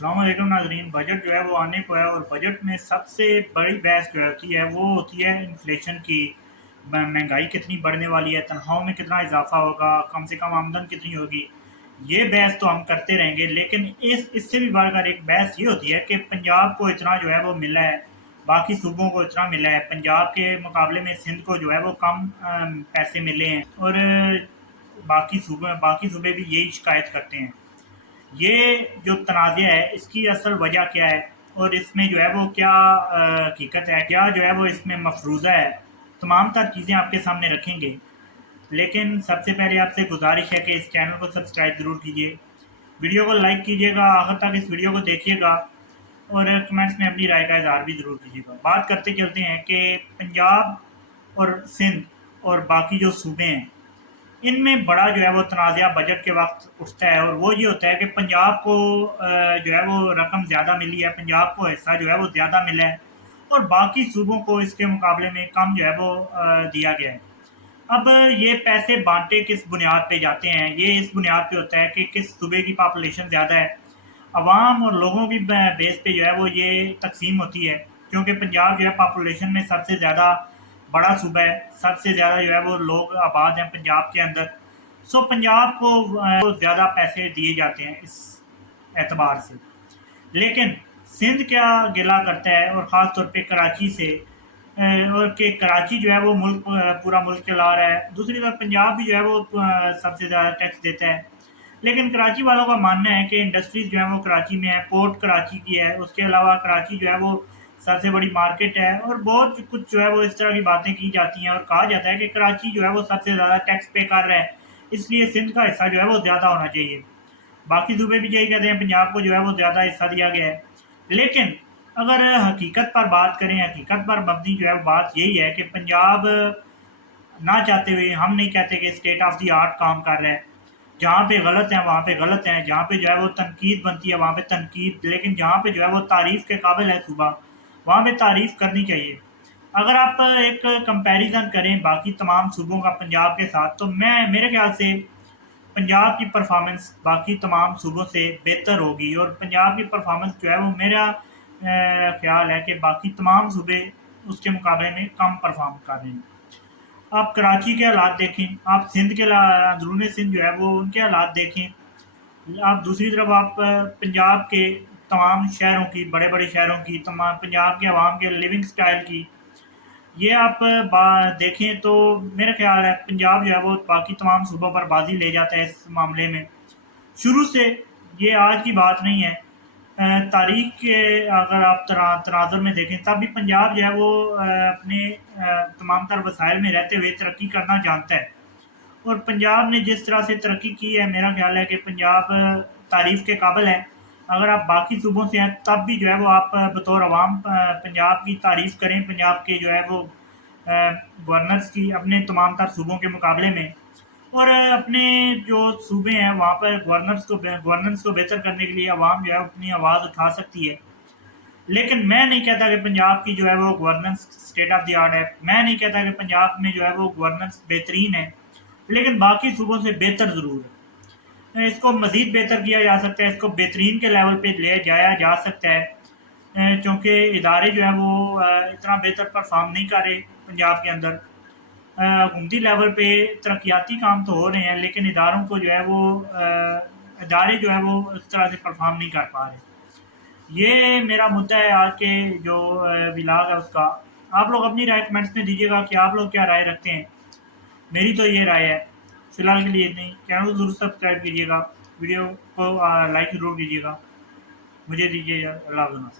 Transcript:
अस्सलाम वालेकुम नाज़रीन। बजट जो है वो आने को है और बजट में सबसे बड़ी बहस जो होती है वो होती है इन्फ्लेशन की। महंगाई कितनी बढ़ने वाली है, तनख्वाहों में कितना इजाफा होगा, कम से कम आमदन कितनी होगी। ये बहस तो हम करते रहेंगे, लेकिन इससे भी बढ़कर एक बहस ये होती है कि पंजाब को इतना जो है वो मिला है, बाकी सूबों को इतना मिला है, पंजाब के मुकाबले में सिंध को जो है वो कम पैसे मिले हैं। और बाकी सूबे भी यही शिकायत करते हैं। ये जो तनाज़ा है इसकी असल वजह क्या है और इसमें जो है वो क्या हकीकत है, क्या जो है वो इसमें मफरूज़ा है, तमाम तर चीज़ें आपके सामने रखेंगे। लेकिन सबसे पहले आपसे गुजारिश है कि इस चैनल को सब्सक्राइब ज़रूर कीजिए, वीडियो को लाइक कीजिएगा, आखिर तक इस वीडियो को देखिएगा और कमेंट्स में अपनी राय का इजहार भी ज़रूर कीजिएगा। बात करते चलते हैं कि पंजाब और सिंध और बाकी जो सूबे हैं, इनमें बड़ा जो है वो तनाज़ा बजट के वक्त उठता है और वो ये होता है कि पंजाब को जो है वो रकम ज़्यादा मिली है, पंजाब को हिस्सा जो है वो ज़्यादा मिला है और बाकी सूबों को इसके मुकाबले में कम जो है वो दिया गया है। अब ये पैसे बांटे किस बुनियाद पे जाते हैं, ये इस बुनियाद पे होता है कि किस सूबे की पॉपुलेशन ज़्यादा है, अवाम और लोगों की बेस पे जो है वो ये तकसीम होती है। क्योंकि पंजाब जो है पॉपुलेशन में सबसे ज़्यादा बड़ा सूबा है, सबसे ज़्यादा जो है वो लोग आबाद हैं पंजाब के अंदर। सो पंजाब को ज़्यादा पैसे दिए जाते हैं इस एतबार से। लेकिन सिंध क्या गिला करता है और ख़ास तौर पे कराची से, और कि कराची जो है वो पूरा मुल्क चला रहा है। दूसरी तरफ पंजाब भी जो है वो सबसे ज़्यादा टैक्स देता है। लेकिन कराची वालों का मानना है कि इंडस्ट्रीज जो है वो कराची में है, पोर्ट कराची की है, उसके अलावा कराची जो है वो सबसे बड़ी मार्केट है और बहुत कुछ जो है वो इस तरह की बातें की जाती हैं और कहा जाता है कि कराची जो है वो सबसे ज़्यादा टैक्स पे कर रहा है, इसलिए सिंध का हिस्सा जो है वो ज़्यादा होना चाहिए। बाकी सूबे भी यही कहते हैं, पंजाब को जो है वो ज़्यादा हिस्सा दिया गया है। लेकिन अगर हकीकत पर बात करें, हकीकत पर मबनी जो है बात यही है कि पंजाब ना चाहते हुए, हम नहीं कहते कि स्टेट ऑफ द आर्ट काम कर रहा है। जहाँ पे गलत है वहाँ पे गलत है, जहाँ पे जो है वो तनकीद बनती है वहाँ पे तनकीद, लेकिन जहाँ पे जो है वो तारीफ़ के काबिल है सूबा, वहाँ पे तारीफ़ करनी चाहिए। अगर आप एक कंपैरिजन करें बाकी तमाम सूबों का पंजाब के साथ, तो मेरे ख्याल से पंजाब की परफॉर्मेंस बाकी तमाम सूबों से बेहतर होगी और पंजाब की परफॉर्मेंस जो है वो मेरा ख्याल है कि बाकी तमाम सूबे उसके मुकाबले में कम परफॉर्म कर रहे हैं। आप कराची के हालात देखें, आप सिंध के अंदरूनी सिंध जो है वो उनके हालात देखें, आप दूसरी तरफ आप पंजाब के तमाम शहरों की, बड़े बड़े शहरों की, तमाम पंजाब के अवाम के लिविंग स्टाइल की, ये आप देखें तो मेरा ख्याल है पंजाब जो है वो बाकी तमाम सूबों पर बाजी ले जाता है इस मामले में शुरू से। ये आज की बात नहीं है, तारीख के अगर आप तनाज़ुर में देखें तब भी पंजाब जो है वो अपने तमाम तर वसाइल में रहते हुए तरक्की करना जानता है और पंजाब ने जिस तरह से तरक्की की है, मेरा ख्याल है कि पंजाब तारीफ़ के काबिल है। अगर आप बाकी सूबों से हैं तब भी जो है वो आप बतौर अवाम पंजाब की तारीफ़ करें, पंजाब के जो है वो गवर्नर्स की अपने तमाम तर सूबों के मुकाबले में, और अपने जो सूबे हैं वहाँ पर गवर्नेंस को बेहतर करने के लिए अवाम जो है अपनी आवाज़ उठा सकती है। लेकिन मैं नहीं कहता कि पंजाब की जो है वो governance state of the art है, मैं नहीं कहता कि पंजाब में जो है वो गवर्नेंस बेहतरीन है, लेकिन बाकी सूबों से बेहतर ज़रूर है। इसको मज़ीद बेहतर किया जा सकता है, इसको बेहतरीन के लेवल पे ले जाया जा सकता है, क्योंकि इदारे जो हैं वो इतना बेहतर परफॉर्म नहीं कर रहे पंजाब के अंदर। हुकूमती लेवल पे तरक्याती काम तो हो रहे हैं, लेकिन इदारों को जो है वो इदारे जो है वो इस तरह से परफॉर्म नहीं कर पा रहे। ये मेरा मुद्दा है आज के जो विलाग है उसका। आप लोग अपनी राय कमेंट्स में दीजिएगा कि आप लोग क्या राय रखते हैं। मेरी तो ये राय है। फिलहाल के लिए इतनी। चैनल को ज़रूर सब्सक्राइब कीजिएगा, वीडियो को लाइक ज़रूर कीजिएगा। मुझे दीजिए अल्लाह हाफ़िज़।